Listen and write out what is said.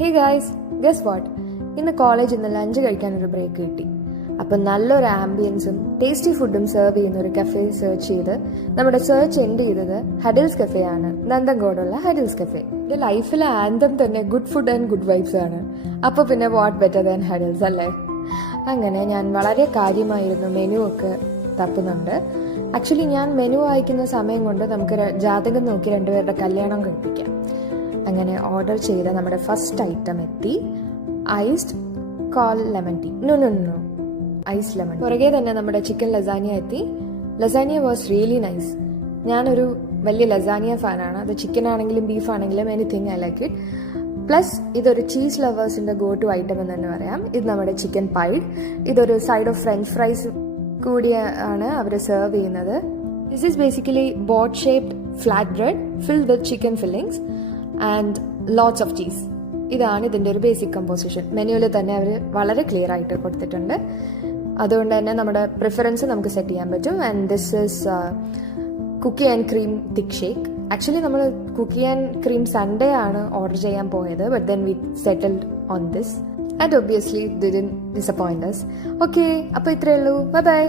Hey guys, guess what, ഇന്ന് കോളേജിൽ നിന്ന് ലഞ്ച് കഴിക്കാനൊരു ബ്രേക്ക് കിട്ടി. അപ്പം നല്ലൊരു ആംബിയൻസും ടേസ്റ്റി ഫുഡും സെർവ് ചെയ്യുന്ന ഒരു കഫേ സെർച്ച് ചെയ്ത് നമ്മുടെ സെർച്ച് എൻഡ് ചെയ്തത് ഹഡിൽസ് കഫേ ആണ്. നന്ദൻകോടുള്ള ഹഡിൽസ് കഫേ. എൻ്റെ ലൈഫിലെ ആന്തം തന്നെ good food and good vibes ആണ്. അപ്പോൾ പിന്നെ വാട്ട് ബെറ്റർ ദാൻ ഹഡിൽസ് അല്ലേ? അങ്ങനെ ഞാൻ വളരെ കാര്യമായിരുന്നു മെനു ഒക്കെ തപ്പുന്നുണ്ട്. ആക്ച്വലി ഞാൻ മെനു വായിക്കുന്ന സമയം കൊണ്ട് നമുക്ക് ജാതകം നോക്കി രണ്ടുപേരുടെ കല്യാണം കഴിപ്പിക്കാം. അങ്ങനെ ഓർഡർ ചെയ്ത നമ്മുടെ ഫസ്റ്റ് ഐറ്റം എത്തി. Iced cold lemon tea. No ice lemon. പുറകെ തന്നെ നമ്മുടെ ചിക്കൻ ലസാനിയ എത്തി. Lasagna was really nice. ഞാനൊരു വലിയ ലസാനിയ ഫാനാണ്. അത് ചിക്കൻ ആണെങ്കിലും ബീഫ് ആണെങ്കിലും anything I like it. Plus ഇതൊരു ചീസ് ലവേഴ്സിന്റെ ഗോ ടു ഐറ്റം എന്ന് തന്നെ പറയാം. ഇത് നമ്മുടെ ചിക്കൻ പൈഡ്. ഇതൊരു സൈഡ് ഓഫ് ഫ്രഞ്ച് ഫ്രൈസ് കൂടിയാണ് അവർ സെർവ് ചെയ്യുന്നത്. This is basically boat shaped flat bread filled with chicken fillings and lots of cheese. ഇതാണ് ഇതിൻ്റെ ഒരു ബേസിക് കമ്പോസിഷൻ. മെനുവിൽ തന്നെ അവർ വളരെ ക്ലിയർ ആയിട്ട് കൊടുത്തിട്ടുണ്ട്. അതുകൊണ്ട് തന്നെ നമ്മുടെ പ്രിഫറൻസ് നമുക്ക് സെറ്റ് ചെയ്യാൻ പറ്റും. And this is cookie and cream thick shake. Actually നമ്മൾ കുക്കി ആൻഡ് ക്രീം സൺഡേ ആണ് ഓർഡർ ചെയ്യാൻ പോയത്. But then we settled on this and obviously didn't disappoint us. Okay, അപ്പോൾ ഇത്രയേ ഉള്ളൂ. Bye by.